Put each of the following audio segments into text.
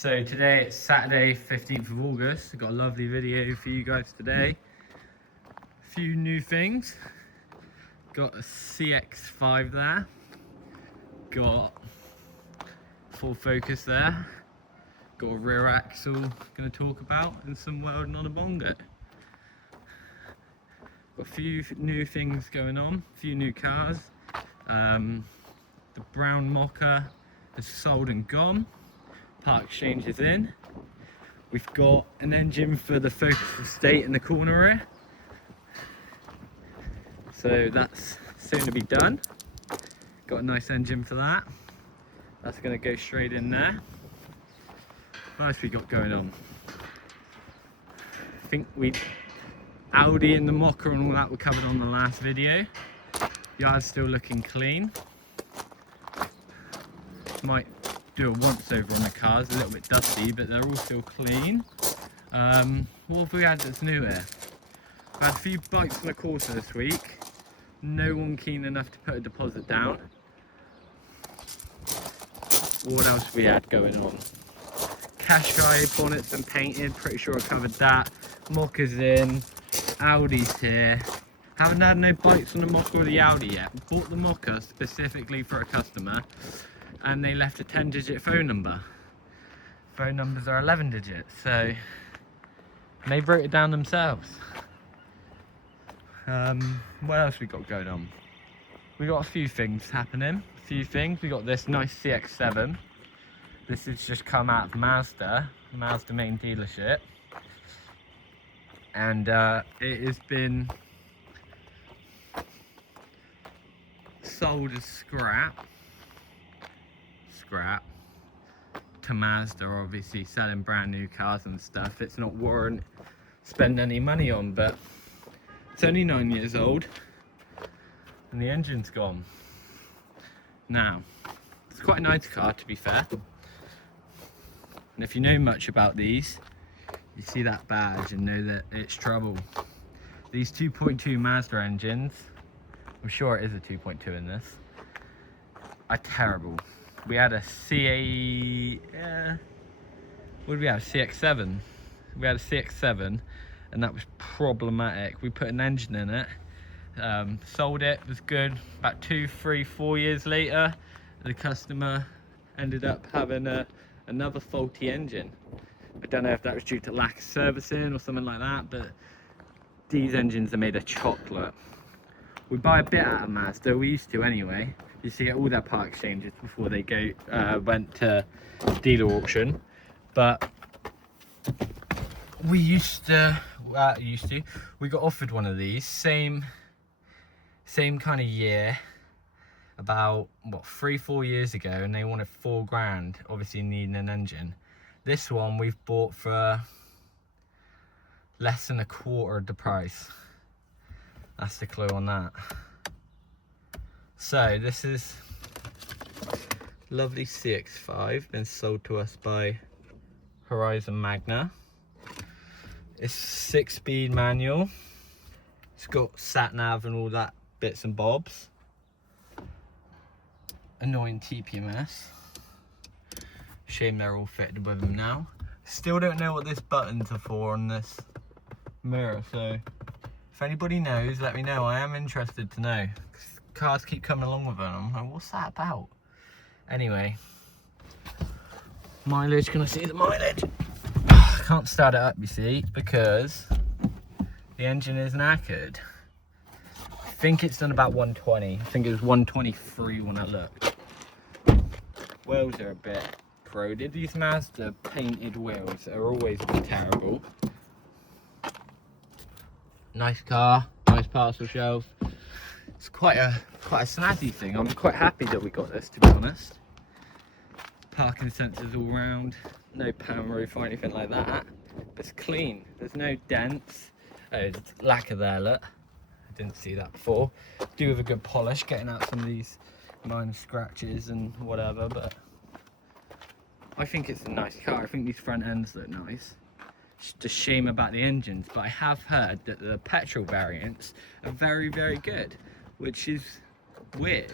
So today it's Saturday 15th of August. I've got a lovely video for you guys today. A few new things. Got a CX-5 there. Got full focus there. Got a rear axle going to talk about, and some welding on a Bongo. Got a few new things going on, a few new cars. The brown mocha is sold and gone. Part exchange is in. We've got an engine for the Focus Estate in the corner here. So that's soon to be done. Got a nice engine for that. That's going to go straight in there. What else we got going on? I think Audi and the Mocha and all that were covered on the last video. Yard's still looking clean. Might do a once over on the cars, a little bit dusty, but they're all still clean. What have we had that's new here? I had a few bites on the Corsa this week. No one keen enough to put a deposit down. What else have we had going on? Qashqai bonnet's been painted, pretty sure I covered that. Mocha's in, Audi's here. Haven't had no bites on the Mocha or the Audi yet. Bought the Mocha specifically for a customer, and they left a 10-digit phone number. Phone numbers are 11 digits, so they wrote it down themselves. What else we got going on? We got a few things happening. We got this nice CX-7. This has just come out of Mazda main dealership, and it has been sold as scrap to Mazda, obviously selling brand new cars and stuff. It's not warrant spend any money on, but it's only 9 years old and the engine's gone. Now, it's quite a nice car, to be fair, and if you know much about these, you see that badge and know that it's trouble. These 2.2 Mazda engines, I'm sure it is a 2.2 in this, are terrible. We had a what did we have? CX-7. We had a CX-7, and that was problematic. We put an engine in it, sold it, was good. About 2, 3, 4 years later, the customer ended up having another faulty engine. I don't know if that was due to lack of servicing or something like that, but these engines are made of chocolate. We buy a bit out of Mazda, we used to anyway. Used to get all their part exchanges before they went to dealer auction. But we got offered one of these, same kind of year, about what, 3-4 years ago, and they wanted 4 grand, obviously needing an engine. This one we've bought for less than a quarter of the price. That's the clue on that. So this is lovely CX-5, been sold to us by Horizon Magna. It's 6-speed manual. It's got sat nav and all that bits and bobs. Annoying TPMS. Shame they're all fitted with them now. Still don't know what this buttons are for on this mirror, so if anybody knows, let me know. I am interested to know. Cars keep coming along with them. I'm like, what's that about? Anyway, mileage. Can I see the mileage? I can't start it up, you see, because the engine is knackered. I think it's done about 120. I think it was 123 when I looked. Wheels are a bit corroded. These Mazda painted wheels are always terrible. Nice car, nice parcel shelf. It's quite a snazzy thing. I'm quite happy that we got this, to be honest. Parking sensors all round, no pan roof or anything like that. It's clean. There's no dents. Oh, lack of there, look. I didn't see that before. Do with a good polish, getting out some of these minor scratches and whatever, but I think it's a nice car. I think these front ends look nice. It's just a shame about the engines, but I have heard that the petrol variants are very, very good, which is weird.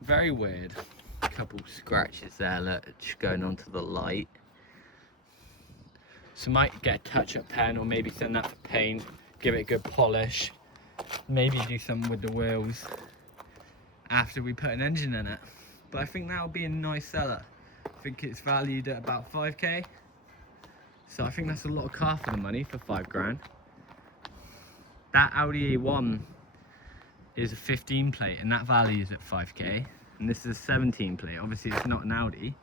Very weird. A couple scratches there, look, just going onto the light. So might get a touch-up pen, or maybe send that for paint, give it a good polish, maybe do something with the wheels after we put an engine in it. But I think that'll be a nice seller. I think it's valued at about 5k. So I think that's a lot of car for the money for 5 grand. That Audi A1 is a 15 plate and that values at 5k. And this is a 17 plate. Obviously it's not an Audi,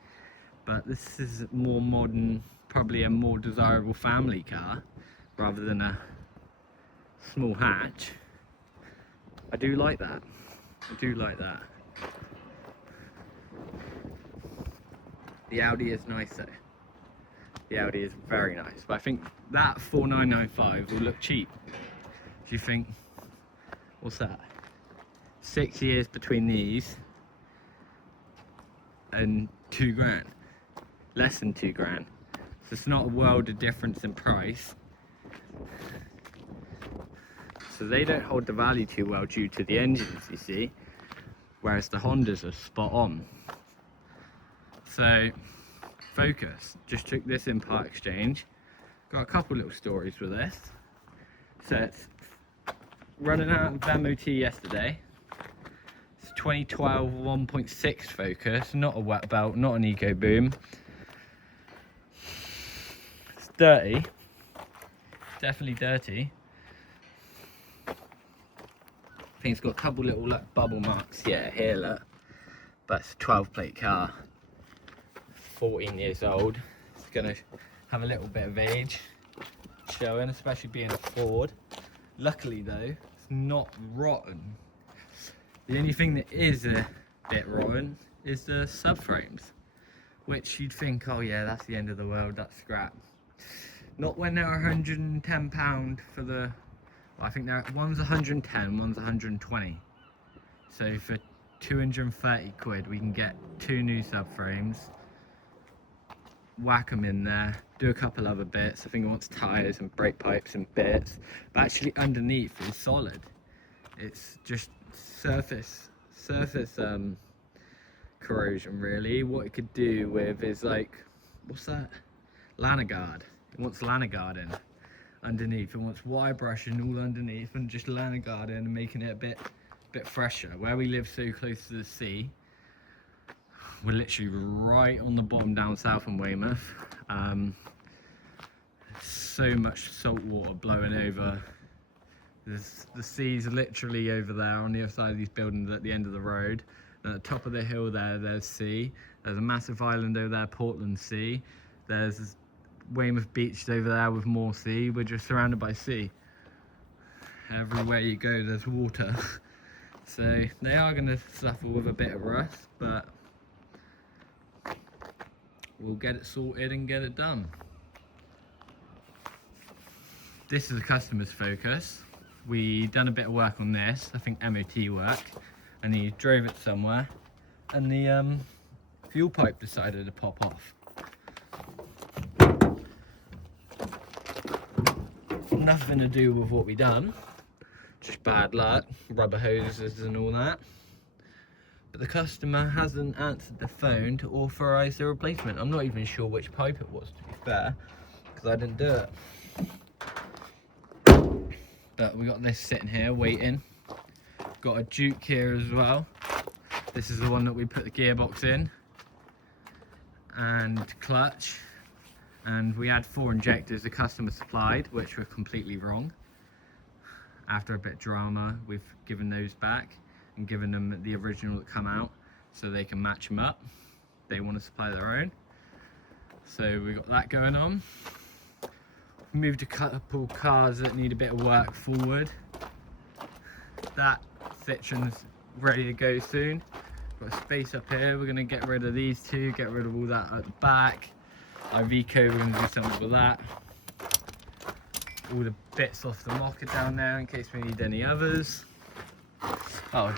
but this is more modern, probably a more desirable family car rather than a small hatch. I do like that. I do like that. The Audi is nice though. The Audi is very nice, but I think that 4995 will look cheap. Do you think, what's that? 6 years between these and 2 grand, less than 2 grand. So it's not a world of difference in price. So they don't hold the value too well due to the engines, you see, whereas the Hondas are spot on. So Focus, just took this in part exchange. Got a couple little stories with this. So it's running out of MOT yesterday. It's 2012 1.6 Focus, not a wet belt, not an eco boom. It's dirty, definitely dirty. I think it's got a couple little like bubble marks, yeah, here look. But it's a 12 plate car, 14 years old. It's gonna have a little bit of age showing, especially being a Ford. Luckily though, it's not rotten. The only thing that is a bit rotten is the subframes, which you'd think, oh yeah, that's the end of the world, that's scrap. Not when they're £110 for the, well, I think one's 110, one's 120. So for 230 quid we can get 2 new subframes, whack them in there, do a couple other bits. I think it wants tyres and brake pipes and bits, but actually underneath is solid. It's just surface corrosion really. What it could do with is like, what's that? Lana guard. It wants Lana guard in underneath. It wants wire brushing all underneath and just Lana guard in and making it a bit fresher. Where we live so close to the sea, we're literally right on the bottom down south in Weymouth. So much salt water blowing over. The sea's literally over there on the other side of these buildings at the end of the road. And at the top of the hill there's sea. There's a massive island over there, Portland Sea. There's Weymouth Beach over there with more sea. We're just surrounded by sea. Everywhere you go there's water. So they are going to suffer with a bit of rust, but we'll get it sorted and get it done. This is a customer's Focus. We done a bit of work on this, I think MOT work, and he drove it somewhere and the fuel pipe decided to pop off. Nothing to do with what we done, just bad luck, rubber hoses and all that. But the customer hasn't answered the phone to authorise the replacement. I'm not even sure which pipe it was, to be fair, because I didn't do it. But we got this sitting here waiting. Got a Duke here as well. This is the one that we put the gearbox in and clutch. And we had 4 injectors the customer supplied, which were completely wrong. After a bit of drama, we've given those back and given them the original that come out so they can match them up. They want to supply their own. So we got that going on. Moved a couple cars that need a bit of work forward. That Citroen's ready to go soon. Got space up here. We're going to get rid of these 2, get rid of all that at the back. Iveco, we're going to do something with that. All the bits off the mocker down there in case we need any others. Oh,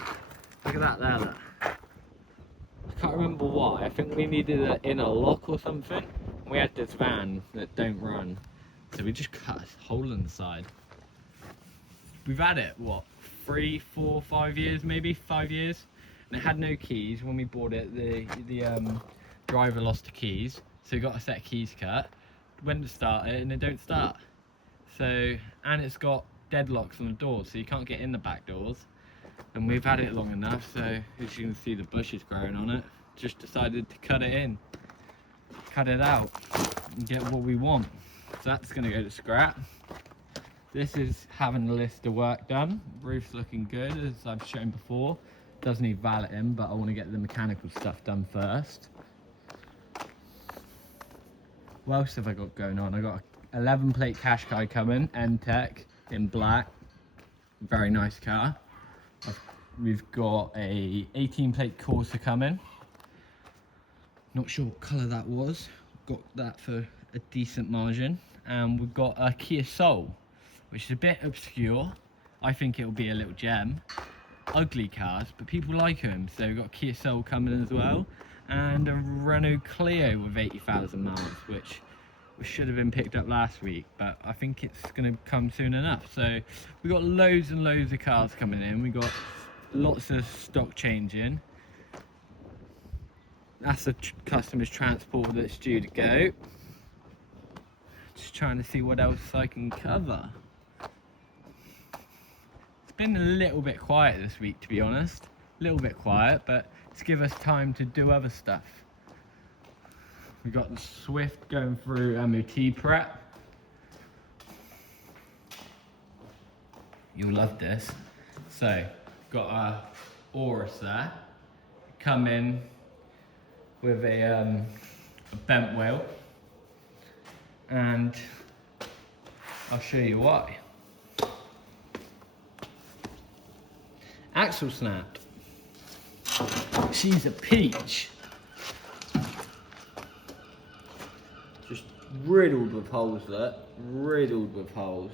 look at that there. Look. I can't remember why. I think we needed an inner lock or something. We had this van that don't run. So we just cut a hole in the side. We've had it, what, 3, 4, 5 years, maybe 5 years, and it had no keys. When we bought it, the driver lost the keys, so we got a set of keys cut. went to start it and it don't start. So, and it's got deadlocks on the doors, so you can't get in the back doors. And we've had it long enough, so as you can see the bushes growing on it, just decided to cut it out and get what we want. So that's gonna go to scrap. This is having a list of work done. Roof's looking good, as I've shown before. Does need valeting, but I want to get the mechanical stuff done first. What else have I got going on? I got a 11 plate Qashqai coming, N-Tech in black. Very nice car. We've got a 18 plate Corsa coming. Not sure what colour that was. Got that for a decent margin. And we've got a Kia Soul, which is a bit obscure. I think it'll be a little gem. Ugly cars, but people like them. So we've got a Kia Soul coming as well. And a Renault Clio with 80,000 miles, which should have been picked up last week, but I think it's going to come soon enough. So we've got loads and loads of cars coming in. We've got lots of stock changing. That's the customer's transport that's due to go. Just trying to see what else I can cover. It's been a little bit quiet this week, to be honest. A little bit quiet, but to give us time to do other stuff. We've got the Swift going through MOT prep. You'll love this. So, got a Auris there. Come in with a bent wheel. And I'll show you why. Axle snapped. She's a peach. Just riddled with holes, look. Riddled with holes.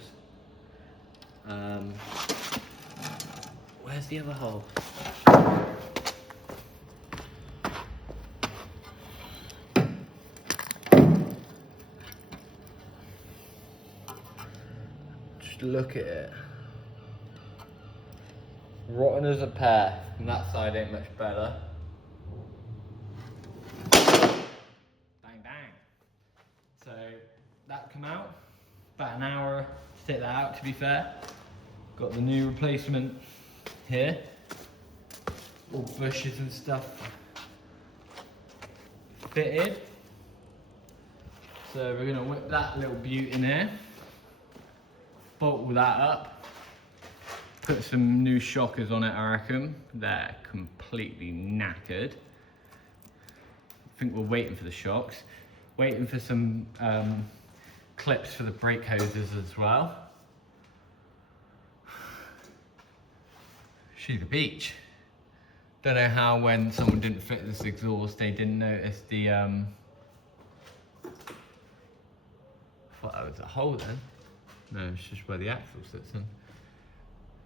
Where's the other hole? Just look at it. Rotten as a pear. And that side ain't much better. Bang bang. So that come out. About an hour to take that out, to be fair. Got the new replacement here. All bushes and stuff fitted. So we're gonna whip that little beaut in there. Bolt all that up. Put some new shockers on it, I reckon. They're completely knackered. I think we're waiting for the shocks. Waiting for some clips for the brake hoses as well. She's a beach. Don't know how when someone didn't fit this exhaust, they didn't notice the I thought that was a hole then. No, it's just where the axle sits in.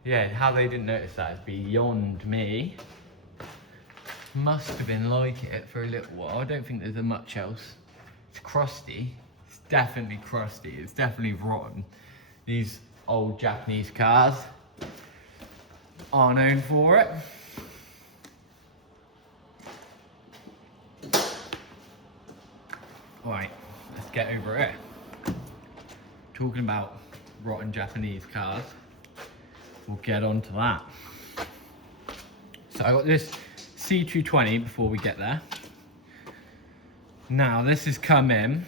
Yeah, how they didn't notice that is beyond me. Must have been like it for a little while. I don't think there's much else. It's crusty. It's definitely crusty. It's definitely rotten. These old Japanese cars are known for it. Right, let's get over it. Talking about rotten Japanese cars, we'll get on to that. So I got this C220 before we get there. Now this has come in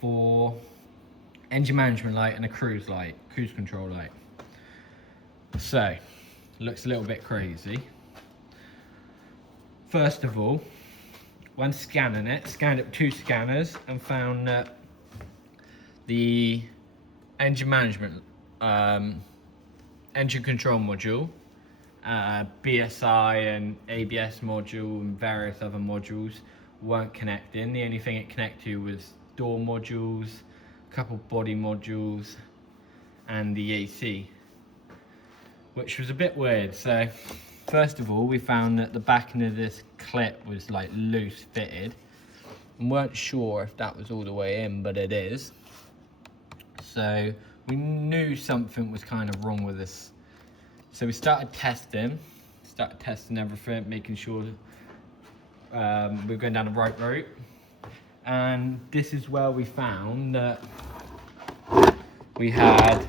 for engine management light and a cruise control light. So, looks a little bit crazy. First of all, when scanning it, scanned it with 2 scanners and found that the engine management, engine control module, BSI and ABS module and various other modules weren't connecting. The only thing it connected to was door modules, a couple body modules and the AC, which was a bit weird. So first of all, we found that the backing of this clip was like loose fitted and weren't sure if that was all the way in, but it is. So we knew something was kind of wrong with this. So we started testing everything, making sure we were going down the right route. And this is where we found that we had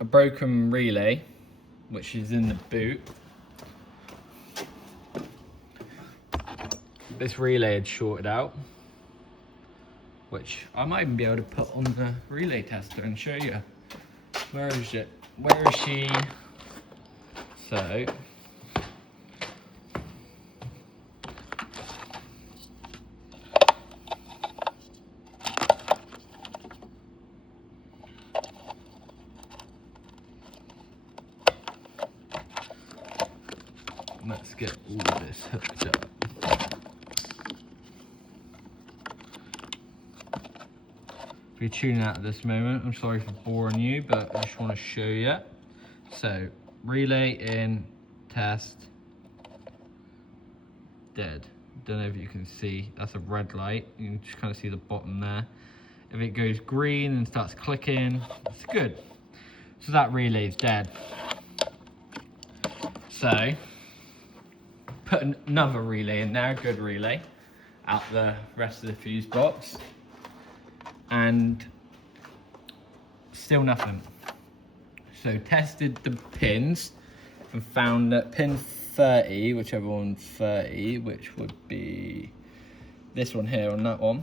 a broken relay, which is in the boot. This relay had shorted out, which I might even be able to put on the relay tester and show you. Where is it? Where is she? So, let's get all of this hooked up. If you're tuning out at this moment, I'm sorry for boring you, but I just want to show you. So, relay in, test, dead. Don't know if you can see, that's a red light. You can just kind of see the bottom there. If it goes green and starts clicking, it's good. So that relay is dead. So, put another relay in there, a good relay, out the rest of the fuse box. And still nothing. So tested the pins and found that pin 30, whichever one 30, which would be this one here on that one.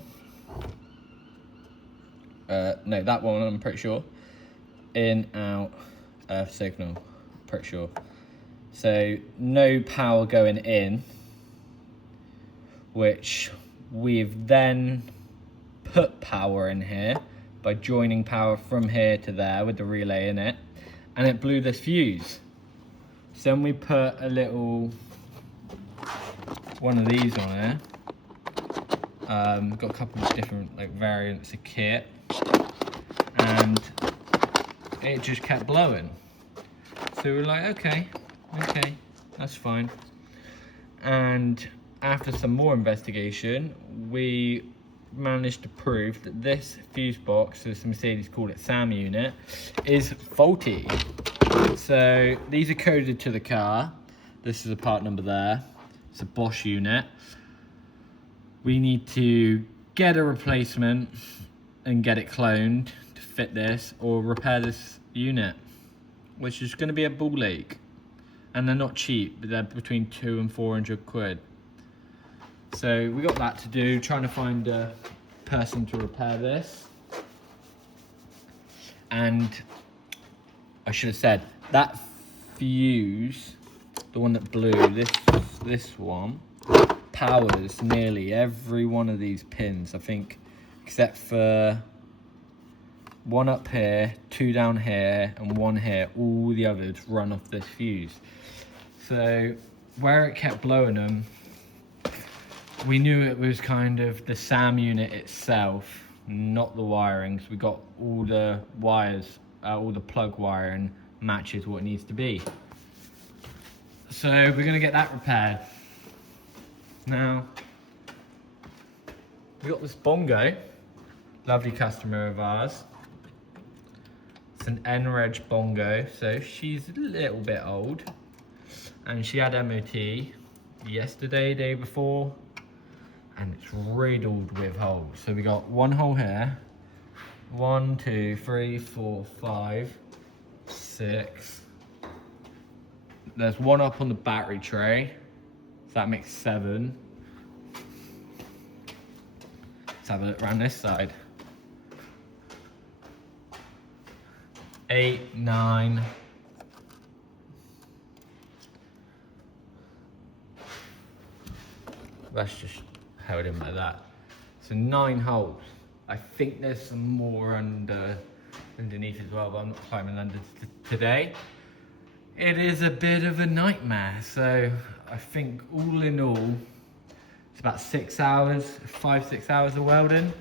No, that one I'm pretty sure. In, out, signal, pretty sure. So no power going in, which we've then put power in here by joining power from here to there with the relay in it, and it blew this fuse. So then we put a little one of these on here. Got a couple of different like variants of kit, and it just kept blowing. So we're like, okay, that's fine. And after some more investigation, we managed to prove that this fuse box, as Mercedes called it, SAM unit, is faulty. So these are coded to the car. This is a part number there. It's a Bosch unit. We need to get a replacement and get it cloned to fit this, or repair this unit, which is going to be a ball ache. And they're not cheap, but they're between 200 and 400 quid. So we got that to do, trying to find a person to repair this. And I should have said, that fuse, the one that blew, this one, powers nearly every one of these pins, I think, except for one up here, two down here, and one here. All the others run off this fuse. So where it kept blowing them, we knew it was kind of the SAM unit itself, not the wiring. So we got all the wires, all the plug wiring matches what it needs to be. So we're gonna get that repaired. Now, we got this Bongo, lovely customer of ours. It's an N-Reg Bongo, so she's a little bit old. And she had MOT yesterday, day before, and it's riddled with holes. So we got one hole here, 1, 2, 3, 4, 5, 6. There's one up on the battery tray, so that makes 7. Let's have a look around this side. 8, 9. That's just held in like that. So 9 holes. I think there's some more underneath as well, but I'm not climbing under today. It is a bit of a nightmare. So I think all in all, it's about 6 hours, 5-6 hours of welding.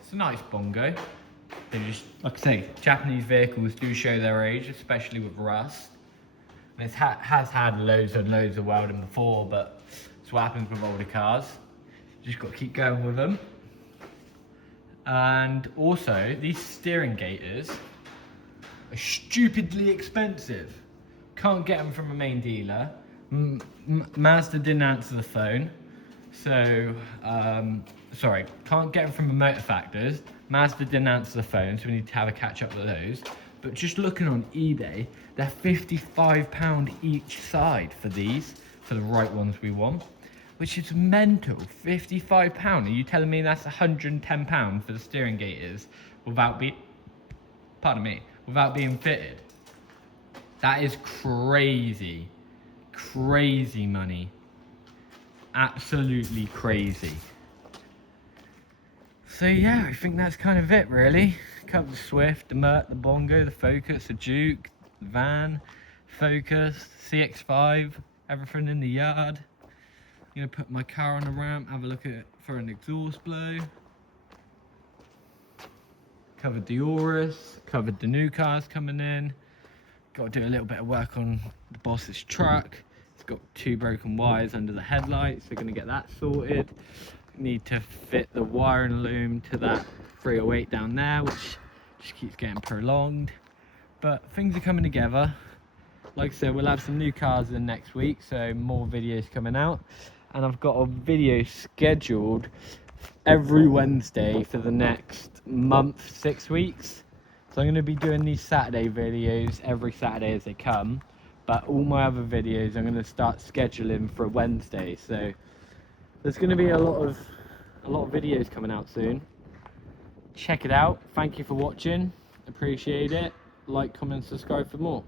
It's a nice Bongo. They just, like I say, Japanese vehicles do show their age, especially with rust. And it has had loads and loads of welding before, but it's what happens with older cars. You just got to keep going with them. And also, these steering gaiters are stupidly expensive. Can't get them from a main dealer. Mazda didn't answer the phone, so sorry, can't get them from remote factors. Mazda didn't answer the phone, so we need to have a catch up with those. But just looking on eBay, they're £55 each side for these, for the right ones we want, which is mental. £55. Are you telling me that's £110 for the steering gaiters without without being fitted? That is crazy. Crazy money. Absolutely crazy. So yeah, I think that's kind of it really. Covered the Swift, the Mert, the Bongo, the Focus, the Duke, the van, Focus, CX-5, everything in the yard. I'm gonna put my car on the ramp, have a look at it for an exhaust blow. Covered the Auris, covered the new cars coming in. Got to do a little bit of work on the boss's truck. It's got 2 broken wires under the headlights, so gonna get that sorted. Need to fit the wiring loom to that 308 down there, which just keeps getting prolonged. But things are coming together. Like I said, we'll have some new cars in next week, so more videos coming out. And I've got a video scheduled every Wednesday for the next month, 6 weeks. So I'm going to be doing these Saturday videos every Saturday as they come. But all my other videos I'm going to start scheduling for Wednesday. So there's going to be a lot of videos coming out soon. Check it out. Thank you for watching. Appreciate it. Like, comment, subscribe for more.